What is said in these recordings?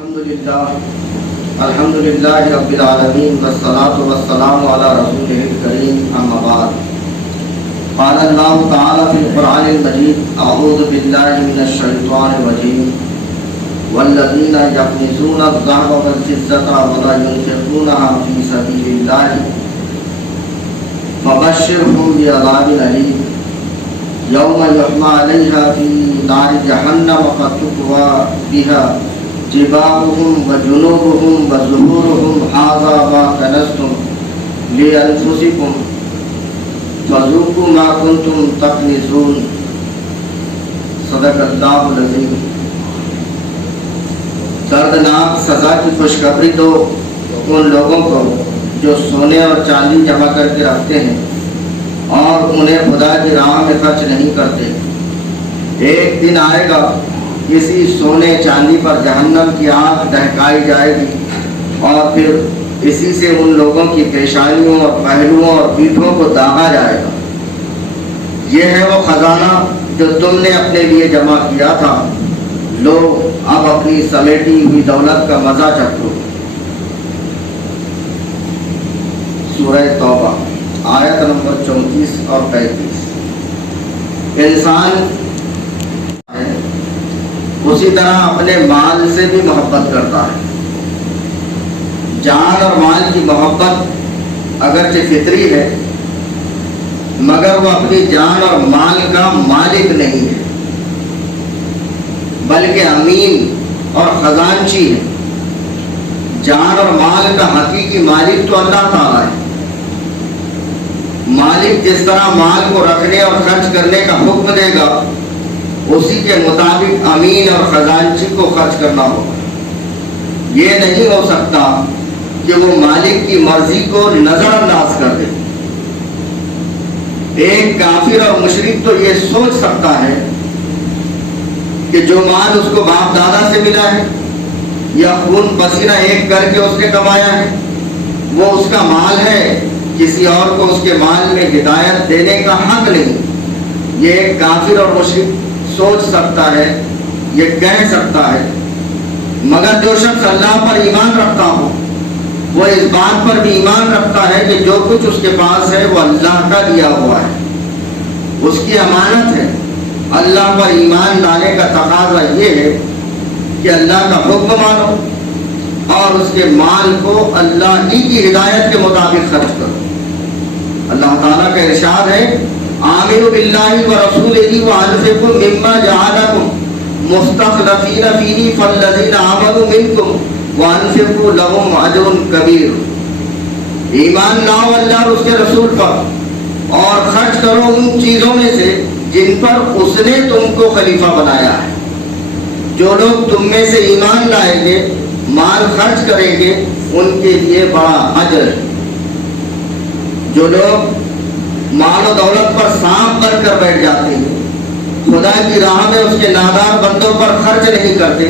الحمد للہ رب العالمین والصلاة والسلام علی رسولہ الکریم اما بعد قال اللہ تعالی فی القرآن المجید اعوذ باللہ من الشیطان الرجیم والذین یکنزون الذهب والفضة ولا ينفقونها فی سبیل اللہ فبشرهم بعذاب الیم یوم یحمى علیہا فی نار جہنم فتکوی بها جباههم وجنوبهم وظهورهم هذا ما كنزتم لأنفسكم فذوقوا ما كنتم تكنزون صدق اللہ العظیم۔ دردناک سزا کی خوشخبری دو ان لوگوں کو جو سونے اور چاندی جمع کر کے رکھتے ہیں اور انہیں خدا کی راہ میں خرچ نہیں کرتے۔ ایک دن آئے گا کسی سونے چاندی پر جہنم کی آگ دہکائی جائے گی اور پھر اسی سے ان لوگوں کی پیشانیوں اور پہلوؤں اور پیٹھوں کو داغا جائے گا۔ یہ ہے وہ خزانہ جو تم نے اپنے لیے جمع کیا تھا، لو اب اپنی سمیٹی ہوئی دولت کا مزہ چکھو۔ سورہ توبہ آیت نمبر 34 اور 35۔ انسان اسی طرح اپنے مال سے بھی محبت کرتا ہے۔ جان اور مال کی محبت اگرچہ فطری ہے مگر وہ اپنی جان اور مال کا مالک نہیں ہے بلکہ امین اور خزانچی ہے۔ جان اور مال کا حقیقی مالک تو اللہ تعالیٰ ہے۔ مالک جس طرح مال کو رکھنے اور خرچ کرنے کا حکم دے گا اسی کے مطابق امین اور خزانچی کو خرچ کرنا ہوگا۔ یہ نہیں ہو سکتا کہ وہ مالک کی مرضی کو نظر انداز کر دے۔ ایک کافر اور مشرک تو یہ سوچ سکتا ہے کہ جو مال اس کو باپ دادا سے ملا ہے یا خون پسینہ ایک کر کے اس نے کمایا ہے وہ اس کا مال ہے، کسی اور کو اس کے مال میں ہدایت دینے کا حق نہیں۔ یہ ایک کافر اور مشرک سوچ سکتا ہے، یہ کہہ سکتا ہے، مگر جو شخص اللہ پر ایمان رکھتا ہو وہ اس بات پر بھی ایمان رکھتا ہے کہ جو کچھ اس کے پاس ہے وہ اللہ کا دیا ہوا ہے، اس کی امانت ہے۔ اللہ پر ایمان لانے کا تقاضا یہ ہے کہ اللہ کا حکم مانو اور اس کے مال کو اللہ ہی کی ہدایت کے مطابق خرچ کرو۔ اللہ تعالیٰ کا ارشاد ہے آمنوا باللہ ورسولہ وانفقوا مما جعلکم مستخلفین فیہ فالذین آمنوا منکم وانفقوا لهم اجر کبیر۔ ایمان لاؤ اللہ اور اس کے رسول پر اور خرچ کرو ان چیزوں میں سے جن پر اس نے تم کو خلیفہ بنایا ہے۔ جو لوگ تم میں سے ایمان لائیں گے، مال خرچ کریں گے، ان کے لیے بڑا اجر ہے۔ جو لوگ مال و دولت پر سانپ بن کر بیٹھ جاتے ہیں، خدا کی راہ میں اس کے نادار بندوں پر خرچ نہیں کرتے،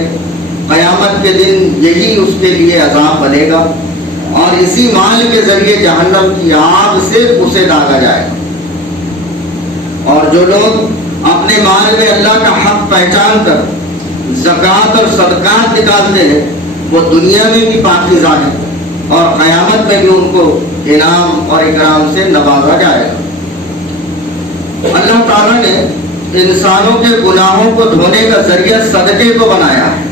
قیامت کے دن یہی اس کے لیے عذاب بنے گا اور اسی مال کے ذریعے جہنم کی آگ سے اسے داغا جائے گا۔ اور جو لوگ اپنے مال میں اللہ کا حق پہچان کر زکوٰۃ اور صدقات نکالتے ہیں وہ دنیا میں بھی پاکیزہ ہیں اور قیامت میں بھی ان کو انعام اور اکرام سے نوازا جائے گا۔ اللہ تعالیٰ نے انسانوں کے گناہوں کو دھونے کا ذریعہ صدقے کو بنایا ہے۔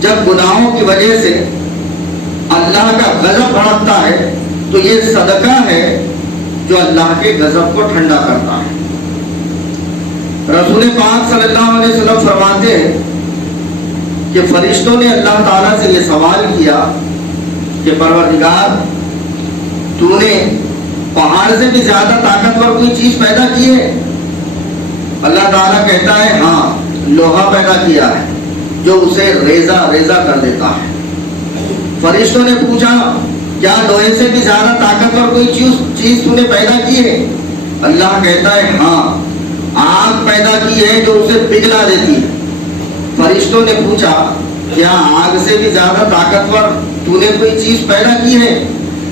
جب گناہوں کی وجہ سے اللہ کا غضب بھڑکتا ہے تو یہ صدقہ ہے جو اللہ کے غضب کو ٹھنڈا کرتا ہے۔ رسول پاک صلی اللہ علیہ وسلم فرماتے ہیں کہ فرشتوں نے اللہ تعالیٰ سے یہ سوال کیا کہ پروردگار تو نے پہاڑ سے بھی زیادہ طاقتور کوئی چیز پیدا کی ہے؟ اللہ تعالیٰ کہتا ہے ہاں، لوہا پیدا کیا ہے جو اسے ریزہ ریزہ کر دیتا ہے۔ فرشتوں نے پوچھا کیا لوہے سے بھی زیادہ طاقتور کوئی چیز تو نے پیدا کی ہے؟ اللہ کہتا ہے ہاں، آگ پیدا کی ہے جو اسے پگھلا دیتی ہے۔ فرشتوں نے پوچھا کیا آگ سے بھی زیادہ طاقتور تو نے کوئی چیز پیدا کی ہے؟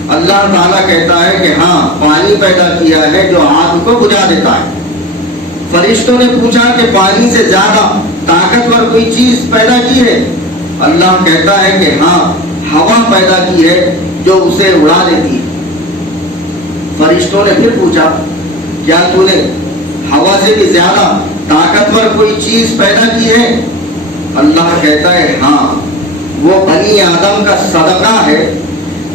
اللہ تعالیٰ کہتا ہے کہ ہاں، پانی پیدا کیا ہے جو آگ کو بجھا دیتا ہے۔ فرشتوں نے پوچھا کہ پانی سے زیادہ طاقتور کوئی چیز پیدا کی ہے؟ اللہ کہتا ہے کہ ہاں ہوا پیدا کی ہے جو اسے اڑا دیتی ہے۔ فرشتوں نے پھر پوچھا کیا تو نے ہوا سے بھی زیادہ طاقتور کوئی چیز پیدا کی ہے؟ اللہ کہتا ہے ہاں، وہ بنی آدم کا صدقہ ہے،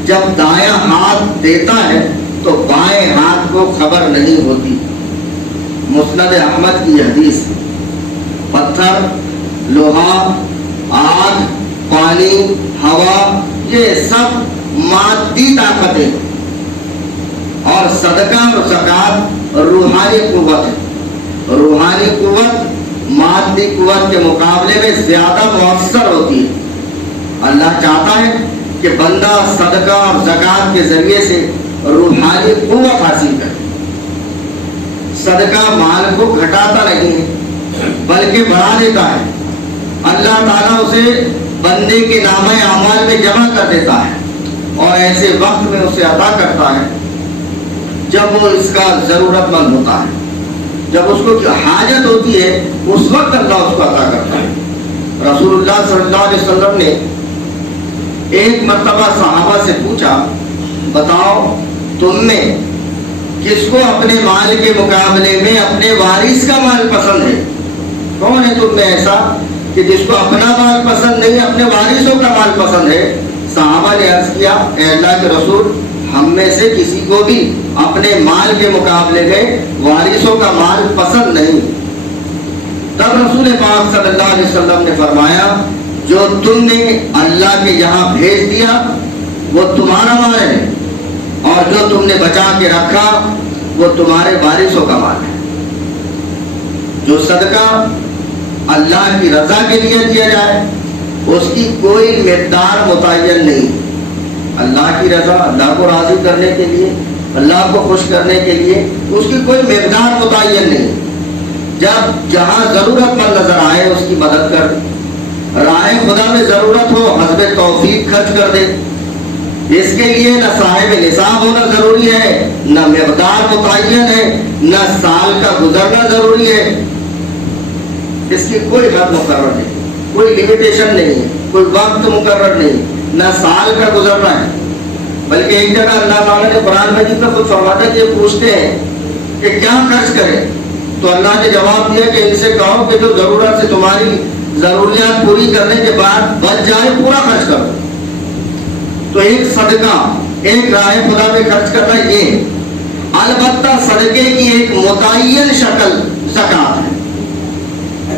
جب دایاں ہاتھ دیتا ہے تو بائیں ہاتھ کو خبر نہیں ہوتی۔ مسند احمد کی حدیث۔ پتھر، لوہا، آگ، پانی، ہوا، یہ سب مادی طاقتیں، اور صدقہ اور زکوٰۃ روحانی قوت ہے۔ روحانی قوت مادی قوت کے مقابلے میں زیادہ مؤثر ہوتی ہے۔ اللہ چاہتا ہے کہ بندہ صدقہ اور زکوٰۃ کے ذریعے سے روحانی قوت حاصل کرے۔ صدقہ مال کو گھٹاتا نہیں ہے بلکہ بڑھا دیتا ہے۔ اللہ تعالیٰ اسے بندے کے نامہ اعمال میں جمع کر دیتا ہے اور ایسے وقت میں اسے عطا کرتا ہے جب وہ اس کا ضرورت مند ہوتا ہے۔ جب اس کو حاجت ہوتی ہے اس وقت اللہ اس کو عطا کرتا ہے۔ رسول اللہ صلی اللہ علیہ وسلم نے ایک مرتبہ صحابہ سے پوچھا، بتاؤ تم میں کس کو اپنے مال کے مقابلے میں اپنے وارث کا مال پسند ہے؟ کون ہے تم میں ایسا کہ جس کو اپنا مال پسند نہیں، اپنے وارثوں کا مال پسند ہے؟ صحابہ نے عرض کیا، اے اللہ کے رسول، ہم میں سے کسی کو بھی اپنے مال کے مقابلے میں وارثوں کا مال پسند نہیں۔ تب رسول پاک صلی اللہ علیہ وسلم نے فرمایا، جو تم نے اللہ کے یہاں بھیج دیا وہ تمہارا مال ہے، اور جو تم نے بچا کے رکھا وہ تمہارے وارثوں کا مال ہے۔ جو صدقہ اللہ کی رضا کے لیے دیا جائے اس کی کوئی مقدار متعین نہیں۔ اللہ کی رضا، اللہ کو راضی کرنے کے لیے، اللہ کو خوش کرنے کے لیے اس کی کوئی مقدار متعین نہیں۔ جب جہاں ضرورت مند نظر آئے اس کی مدد کر، راہ خدا میں ضرورت ہو حسب توفیق خرچ کر دے۔ اس کے لیے نہ صاحب نصاب ہونا ضروری ہے، نہ مقدار متعین ہے، نہ سال کا گزرنا ضروری ہے۔ اس کی کوئی حد مقرر نہیں، کوئی لمیٹیشن نہیں ہے، کوئی وقت مقرر نہیں، نہ سال کا گزرنا ہے۔ بلکہ ایک جگہ اللہ تعالیٰ نے قرآن مجید میں خود فرماتا ہے، یہ پوچھتے ہیں کہ کیا خرچ کریں، تو اللہ نے جواب دیا کہ ان سے کہو کہ جو ضرورت سے تمہاری ضروریات پوری کرنے کے بعد بچ جائے پورا خرچ کرو۔ تو ایک صدقہ، ایک راہ خدا میں خرچ کرنا یہ، البتہ صدقے کی ایک متعین شکل زکوٰۃ ہے،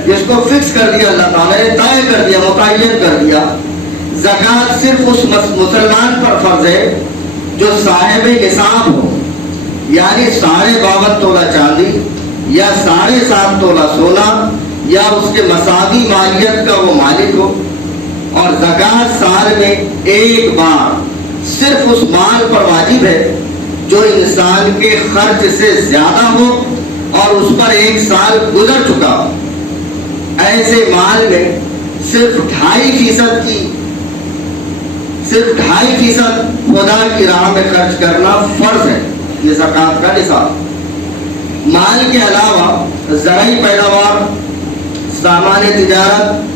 جس کو فکس کر دیا اللہ تعالیٰ نے، طے کر دیا، متعین کر دیا۔ زکوٰۃ صرف اس مسلمان پر فرض ہے جو صاحب نصاب ہو، یعنی 52.5 تولہ چاندی یا 7.5 تولہ سونا یا اس کے مساوی مالیت کا وہ مالک ہو، اور زکوٰۃ سال میں ایک بار صرف اس مال پر واجب ہے جو انسان کے خرچ سے زیادہ ہو اور اس پر 1 سال گزر چکا ہو۔ ایسے مال میں صرف 2.5% خدا کی راہ میں خرچ کرنا فرض ہے، یہ زکوٰۃ کا نصاب۔ مال کے علاوہ زرعی پیداوار، سامان تجارت،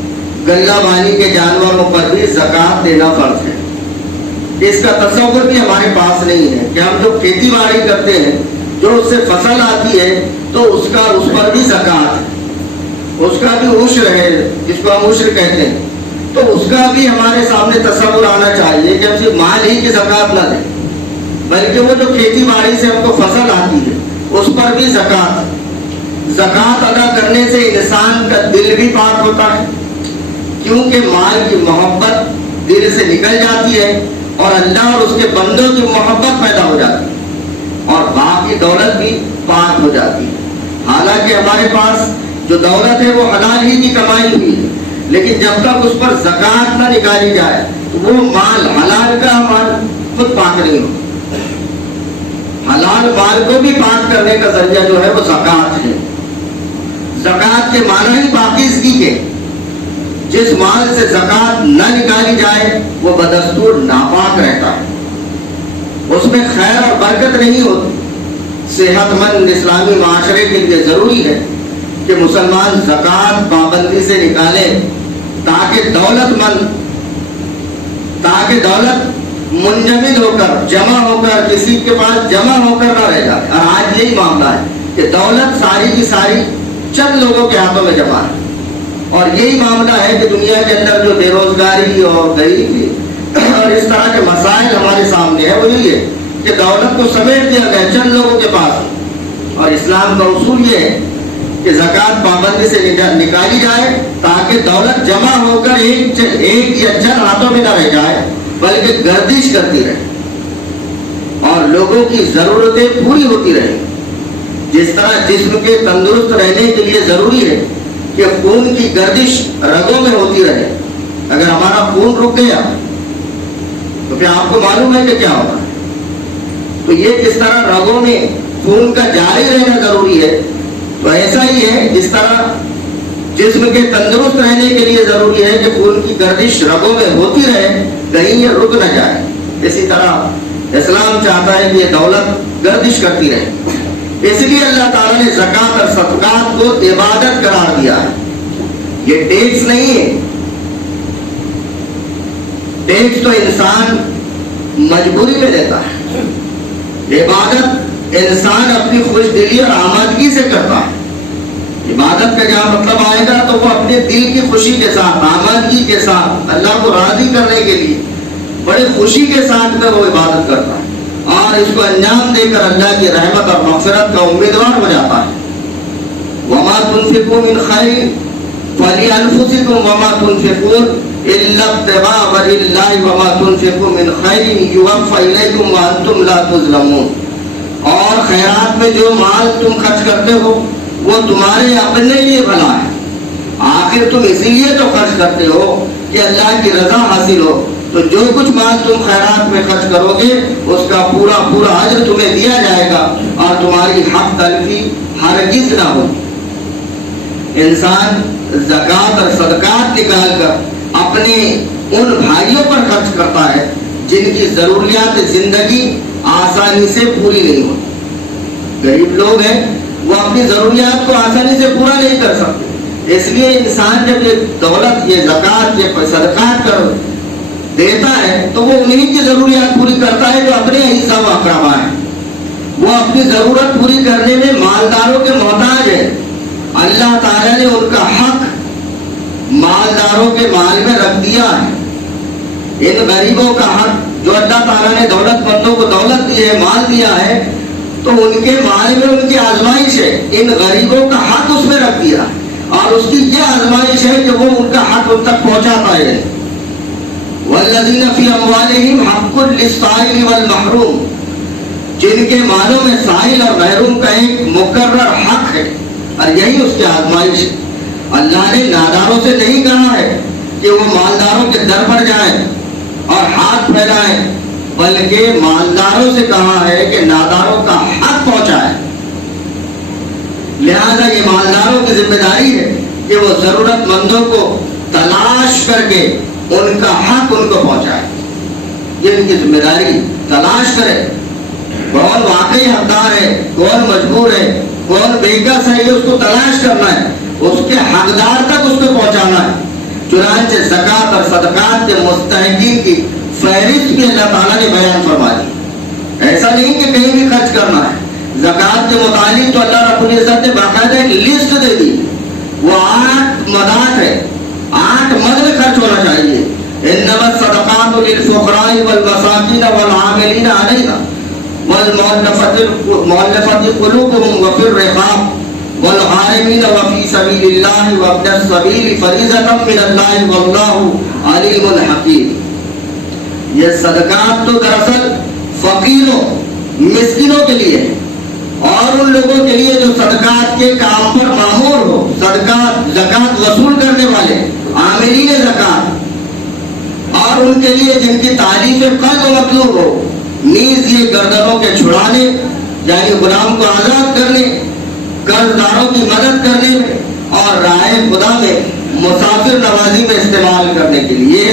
غلہ بانی کے جانوروں پر بھی زکوٰۃ دینا فرض ہے۔ اس کا تصور بھی ہمارے پاس نہیں ہے کہ ہم جو کھیتی باڑی کرتے ہیں، جو اس سے فصل آتی ہے تو اس پر بھی زکوٰۃ ہے، اس کا بھی عشر ہے جس کو ہم عشر کہتے ہیں، تو اس کا بھی ہمارے سامنے تصور آنا چاہیے کہ ہم صرف مال ہی کی زکوٰۃ نہ دیں، بلکہ وہ جو کھیتی باڑی سے ہم کو فصل آتی ہے اس پر بھی زکوٰۃ ادا کرنے سے انسان کا دل بھی پاک ہوتا ہے، کیونکہ مال کی محبت دل سے نکل جاتی ہے اور اللہ اور اس کے بندوں کی محبت پیدا ہو جاتی ہے، اور باقی دولت بھی پاک ہو جاتی ہے۔ حالانکہ ہمارے پاس جو دولت ہے وہ حلال ہی کی کمائی ہوئی ہے، لیکن جب تک اس پر زکوٰۃ نہ نکالی جائے تو وہ مال، حلال کا مال خود پاک نہیں ہوتا۔ حلال مال کو بھی پاک کرنے کا ذریعہ جو ہے وہ زکوٰۃ ہے۔ زکوٰۃ کے معنی ہی پاکیزگی کے، جس مال سے زکوٰۃ نہ نکالی جائے وہ بدستور ناپاک رہتا ہے، اس میں خیر اور برکت نہیں ہوتی۔ صحت مند اسلامی معاشرے کے لیے ضروری ہے کہ مسلمان زکوٰۃ پابندی سے نکالیں تاکہ دولت مند تاکہ دولت منجمد ہو کر جمع ہو کر کسی کے پاس جمع ہو کر نہ رہ جائے. اور آج یہی معاملہ ہے کہ دولت ساری کی ساری چند لوگوں کے ہاتھوں میں جمع ہے. اور یہی معاملہ ہے کہ دنیا کے اندر جو بے روزگاری اور غریبی اور اس طرح کے مسائل ہمارے سامنے ہیں وہ یہی ہے کہ دولت کو سمیٹ دیا گیا چند لوگوں کے پاس. اور اسلام کا اصول یہ ہے کہ زکوٰۃ پابندی سے نکالی جائے تاکہ دولت جمع ہو کر ایک یا چند ہاتھوں میں نہ رہ جائے بلکہ گردش کرتی رہے اور لوگوں کی ضرورتیں پوری ہوتی رہیں. جس طرح جسم کے تندرست رہنے کے لیے ضروری ہے کہ خون کی گردش رگوں میں ہوتی رہے. اگر ہمارا خون رک گیا تو پھر آپ کو معلوم ہے کہ کیا ہوگا. تو یہ کس طرح رگوں میں خون کا جاری رہنا ضروری ہے تو ایسا ہی ہے جس طرح جسم کے تندرست رہنے کے لیے ضروری ہے کہ خون کی گردش رگوں میں ہوتی رہے کہیں یہ رک نہ جائے. اسی طرح اسلام چاہتا ہے کہ یہ دولت گردش کرتی رہے. اس لیے اللہ تعالیٰ نے زکوٰۃ اور صدقات کو عبادت قرار دیا ہے. یہ ٹیکس نہیں ہے. ٹیکس تو انسان مجبوری میں دیتا ہے. عبادت انسان اپنی خوش دلی اور آمادگی سے کرتا ہے. عبادت کا کیا مطلب آئے گا تو وہ اپنے دل کی خوشی کے ساتھ آمادگی کے ساتھ اللہ کو راضی کرنے کے لیے بڑے خوشی کے ساتھ میں وہ عبادت کرتا ہے اور اس کو انجام دے کر اللہ کی رحمت اور مغفرت کا امیدوار ہو جاتا ہے. وما تنفقوا من خیر فلانفسکم وما تنفقون الا ابتغاء وجه الله وما تنفقوا من خیر یوفى الیکم وانتم لا تظلمون. اور خیرات میں جو مال تم خرچ کرتے ہو وہ تمہارے اپنے لیے بھلا ہے. آخر تم اسی لیے تو خرچ کرتے ہو کہ اللہ کی رضا حاصل ہو. تو جو کچھ مال تم خیرات میں خرچ کرو گے اس کا پورا پورا اجر تمہیں دیا جائے گا اور تمہاری حق تلفی ہرگز نہ ہو. انسان زکوٰۃ اور صدقات نکال کر اپنے ان بھائیوں پر خرچ کرتا ہے جن کی ضروریات زندگی آسانی سے پوری نہیں ہوتی. غریب لوگ ہیں وہ اپنی ضروریات کو آسانی سے پورا نہیں کر سکتے. اس لیے انسان جب یہ دولت یہ زکوٰۃ یہ صدقات کر دیتا ہے تو وہ انہیں کی ضروریات پوری کرتا ہے جو اپنے حصہ و اقربا ہیں. وہ اپنی ضرورت پوری کرنے میں مالداروں کے محتاج ہے. اللہ تعالیٰ نے ان کا حق مالداروں کے مال میں رکھ دیا ہے. ان غریبوں کا حق جو اللہ تعالیٰ نے دولت مندوں کو دولت دی ہے مال دیا ہے تو ان کے مال میں ان کی آزمائش ہے. ان غریبوں کا حق اس میں رکھ دیا اور اس کی یہ آزمائش ہے کہ وہ ان کا حق ان تک پہنچاتا ہے. والذین فی اموالہم حق للسائل والمحروم. جن کے مالوں میں سائل اور محروم کا ایک مقرر حق ہے اور یہی اس کی آزمائش ہے. اللہ نے ناداروں سے نہیں کہا ہے کہ وہ مالداروں کے در پر جائیں اور ہاتھ پھیلائیں بلکہ مالداروں سے کہا ہے کہ ناداروں کا حق پہنچائے. لہذا یہ مالداروں کی ذمہ داری ہے کہ وہ ضرورت مندوں کو تلاش کر کے ان کا حق ان کو پہنچائے. یہ ان کی ذمہ داری. تلاش کرے کون واقعی حقدار ہے کون مجبور ہے کون بے کس ہے یہ اس کو تلاش کرنا ہے اس کے حقدار تک اس کو پہنچانا ہے. چنانچہ زکوٰۃ اور صدقات کے مستحقین کی فہرست بھی اللہ تعالیٰ نے بیان فرما دی. ایسا نہیں کہ کہیں بھی خرچ کرنا ہے. زکوٰۃ کے متعلق تو اللہ رب العزت نے باقاعدہ ایک لسٹ دے دی. وہ 8 مدات ہے. 8 مد میں خرچ ہونا چاہیے. انما الصدقات للفقراء والمساکین والعاملین علیہا والمؤلفة قلوبهم وفي الرقاب والغارمین وفی سبیل اللہ وابن السبیل فریضۃ من اللہ واللہ علیم حکیم. یہ صدقات تو دراصل فقیروں مسکینوں کے لیے اور ان لوگوں کے لیے جو صدقات کے کام پر مامور ہو صدقات زکوٰۃ وصول کرنے والے عاملین زکوٰۃ اور ان کے لیے جن کی تعریف قلب مطلوب ہو. نیز یہ گردنوں کے چھڑانے یعنی غلام کو آزاد کرنے قرض داروں کی مدد کرنے میں اور راہ خدا میں مسافر نوازی میں استعمال کرنے کے لیے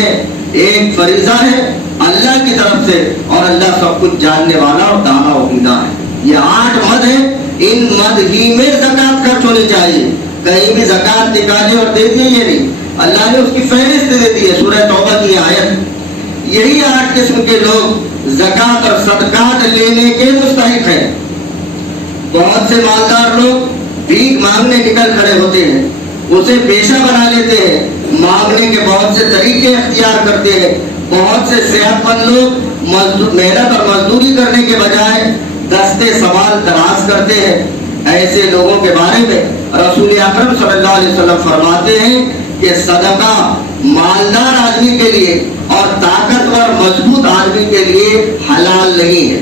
ایک فریضہ ہے اللہ کی طرف سے اور اللہ سب کچھ جاننے والا اور دانا و بینا ہے. یہ 8 مد ہیں. ان مد ہی میں زکوٰۃ خرچ ہونی چاہیے. کہیں بھی زکوٰۃ نکالے اور دے دیے یہ نہیں. اللہ نے اس کی فہرست دے دی ہے. سورہ توبہ کی آیت یہی 8 قسم کے لوگ زکوٰۃ اور صدقات لینے کے مستحق ہیں۔ بہت سے مالدار لوگ بھیک مانگنے نکل کھڑے ہوتے ہیں، اسے پیشہ بنا لیتے ہیں، مانگنے کے بہت سے طریقے اختیار کرتے ہیں۔ بہت سے صحت مند لوگ محنت اور مزدوری کرنے کے بجائے دستے سوال دراز کرتے ہیں۔ ایسے لوگوں کے بارے میں رسول اکرم صلی اللہ علیہ وسلم فرماتے ہیں کہ صدقہ مالدار آدمی کے لیے اور طاقتور مضبوط آدمی کے لیے حلال نہیں ہے۔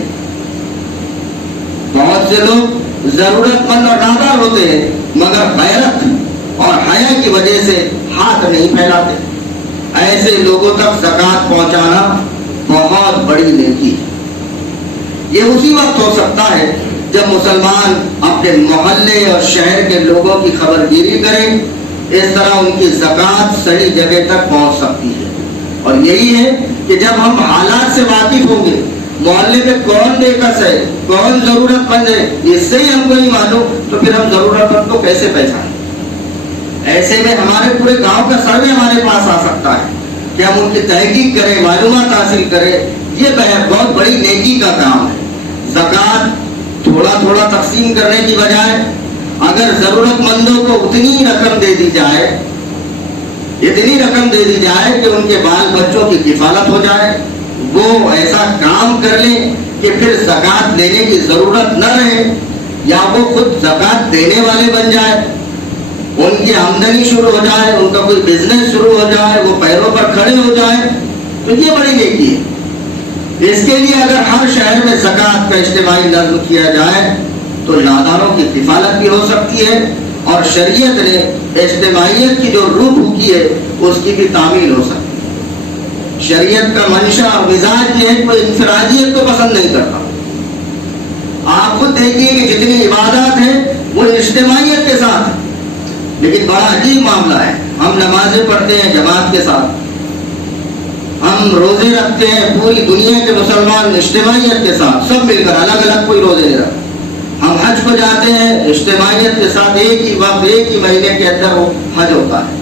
بہت سے لوگ ضرورت مند اور نادار ہوتے ہیں مگر غیرت اور حیا کی وجہ سے ہاتھ نہیں پھیلاتے۔ ایسے لوگوں تک زکوٰۃ پہنچانا بہت بڑی نیکی ہے۔ یہ اسی وقت ہو سکتا ہے جب مسلمان اپنے محلے اور شہر کے لوگوں کی خبر گیری کریں، اس طرح ان کی زکوٰۃ صحیح جگہ تک پہنچ سکتی ہے۔ اور یہی ہے کہ جب ہم حالات سے واقف ہوں گے، محلے میں کون بے کس ہے، کون ضرورت مند ہے، اس سے ہی ہم کو نہیں معلوم تو پھر ہم ضرورت مند کو کیسے پہچانیں؟ ایسے میں ہمارے پورے گاؤں کا سروے ہمارے پاس آ سکتا ہے کہ ہم ان کی تحقیق کریں، معلومات حاصل کریں۔ یہ بہت بڑی نیکی کا کام ہے۔ زکوٰۃ تھوڑا تھوڑا تقسیم کرنے کی بجائے اگر ضرورت مندوں کو اتنی رقم دے دی جائے، اتنی رقم دے دی جائے کہ ان کے بال بچوں کی کفالت ہو جائے، وہ ایسا کام کر لیں کہ پھر زکوٰۃ لینے کی ضرورت نہ رہے، یا وہ خود زکوٰۃ دینے والے بن جائے، ان کی آمدنی شروع ہو جائے، ان کا کوئی بزنس شروع ہو جائے، وہ پیروں پر کھڑے ہو جائے، تو یہ بڑی نیکی ہے۔ اس کے لیے اگر ہر شہر میں زکوٰۃ کا اجتماعی نظم کیا جائے تو ناداروں کی کفالت بھی ہو سکتی ہے، اور شریعت نے اجتماعیت کی جو روح کی ہے اس کی بھی تعمیل ہو سکتی ہے۔ شریعت کا منشا اور مزاج یہ ہے، کوئی انفرادیت کو پسند نہیں کرتا۔ آپ خود دیکھیے کہ جتنی عبادات ہیں وہ اجتماعیت کے ساتھ ہیں، لیکن بڑا عجیب معاملہ ہے۔ ہم نمازیں پڑھتے ہیں جماعت کے ساتھ، ہم روزے رکھتے ہیں، پوری دنیا کے مسلمان اجتماعیت کے ساتھ سب مل کر، الگ الگ کوئی روزے نہیں رکھتے۔ ہم حج کو جاتے ہیں اجتماعیت کے ساتھ، ایک ہی وقت ایک ہی مہینے کے اندر وہ حج ہوتا ہے۔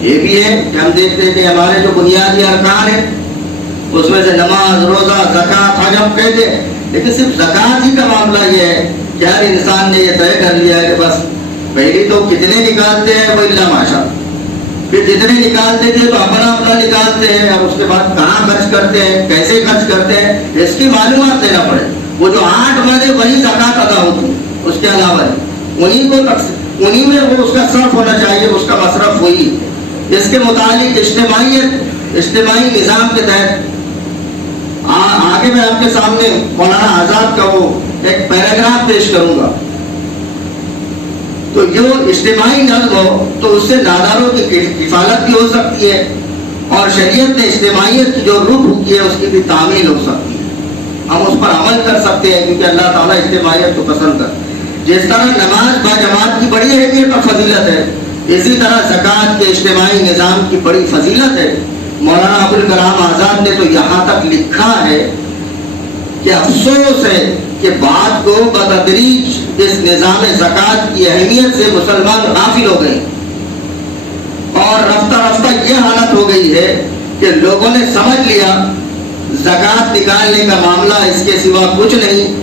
یہ بھی ہے کہ ہم دیکھتے ہیں کہ ہمارے جو بنیادی ارکان ہیں اس میں سے نماز، روزہ، زکوٰۃ، حج ہم کہتے ہیں، لیکن صرف زکوٰۃ ہی کا معاملہ یہ ہے کہ ہر انسان نے یہ طے کر لیا ہے کہ بس پہلی تو کتنے نکالتے ہیں وہ اللہ ماشاء، پھر جتنے نکالتے تھے تو اپنا نکالتے ہیں، اور اس کے بعد کہاں خرچ کرتے ہیں، کیسے خرچ کرتے ہیں، اس کی معلومات دینا پڑے۔ وہ جو 8 مدے وہی زکوٰۃ ادا ہوتی ہے، اس کے علاوہ انہیں میں وہ اس کا صرف ہونا چاہیے، اس کا مصرف ہوئی۔ اس کے متعلق اجتماعی نظام کے تحت آگے میں آپ کے سامنے مولانا آزاد کا وہ ایک پیراگراف پیش کروں گا۔ تو جو اجتماعی نظم ہو تو اس سے ناداروں کی کفالت بھی ہو سکتی ہے، اور شریعت نے اجتماعیت کی جو روح کی ہے اس کی بھی تعمیل ہو سکتی ہے۔ ہم اس پر عمل کر سکتے ہیں کیونکہ اللہ تعالیٰ اجتماعیت کو پسند کرتا ہے۔ جس طرح نماز با جماعت کی بڑی اہمیت اور فضیلت ہے، اسی طرح زکوٰۃ کے اجتماعی نظام کی بڑی فضیلت ہے۔ مولانا ابوالکلام آزاد نے تو یہاں تک لکھا ہے کہ افسوس ہے کہ بعد کو بتدریج اس نظام زکوٰۃ کی اہمیت سے مسلمان غافل ہو گئے، اور رفتہ رفتہ یہ حالت ہو گئی ہے کہ لوگوں نے سمجھ لیا زکوٰۃ نکالنے کا معاملہ اس کے سوا کچھ نہیں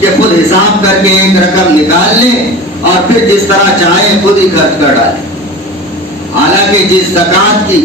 کہ خود حساب کر کے ایک رقم نکال لیں اور پھر جس طرح چاہیں خود ہی خرچ کر ڈالیں۔ حالانکہ جس زکوٰۃ کی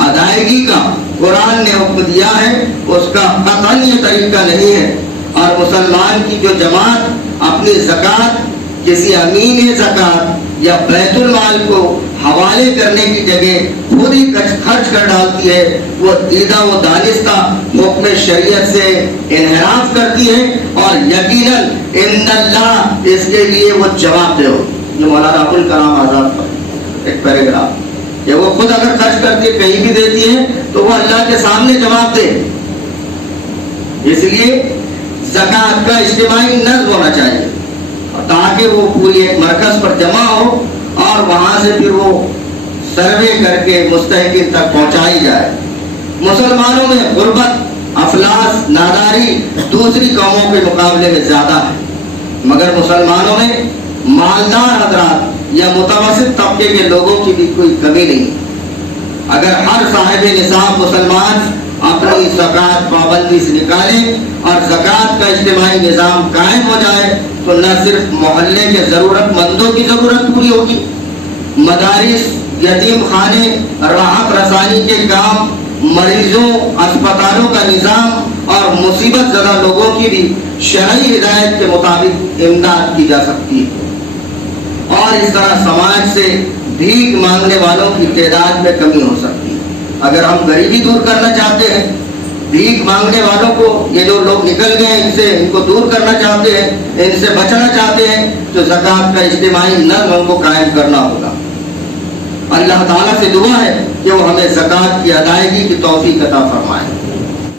ادائیگی کا قرآن نے حکم دیا ہے اس کا قطعاً یہ طریقہ نہیں ہے، اور مسلمان کی جو جماعت اپنی زکوٰۃ کسی امین زکوٰۃ یا بیت المال کو حوالے کرنے کی جگہ خود ہی خرچ کر ڈالتی ہے، وہ دیدہ و دانستہ حکم شریعت سے انحراف کرتی ہے، اور یقیناً ان اللہ اس کے لیے وہ جواب دہ ہو۔ جو مولانا ابوالکلام آزاد کا ایک پیراگراف کہ وہ خود اگر خرچ کرتی ہے، کہیں بھی دیتی ہے تو وہ اللہ کے سامنے جواب دے۔ اس لیے زکوٰۃ کا اجتماعی نظم ہونا چاہیے تاکہ وہ پوری ایک مرکز پر جمع ہو، اور وہاں سے پھر وہ سروے کر کے مستحقین تک پہنچائی جائے۔ مسلمانوں میں غربت، افلاس، ناداری دوسری قوموں کے مقابلے میں زیادہ ہے، مگر مسلمانوں میں مالدار حضرات یا متوسط طبقے کے لوگوں کی بھی کوئی کمی نہیں۔ اگر ہر صاحب نصاب مسلمان اپنی زکوٰۃ پابندی سے نکالیں اور زکوٰۃ کا اجتماعی نظام قائم ہو جائے تو نہ صرف محلے کے ضرورت مندوں کی ضرورت پوری ہوگی، مدارس، یتیم خانے، راحت رسانی کے کام، مریضوں، اسپتالوں کا نظام اور مصیبت زدہ لوگوں کی بھی شرعی ہدایت کے مطابق امداد کی جا سکتی ہے، اور اس طرح سماج سے بھیک مانگنے والوں کی تعداد میں کمی ہو سکتی ہے۔ اگر ہم غریبی دور کرنا چاہتے ہیں، بھیک مانگنے والوں کو، یہ جو لوگ نکل گئے ان کو دور کرنا چاہتے ہیں، ان سے بچنا چاہتے ہیں، تو زکوٰۃ کا اجتماعی نظم کو قائم کرنا ہوگا۔ اللہ تعالیٰ سے دعا ہے کہ وہ ہمیں زکوٰۃ کی ادائیگی کی توفیق عطا فرمائے۔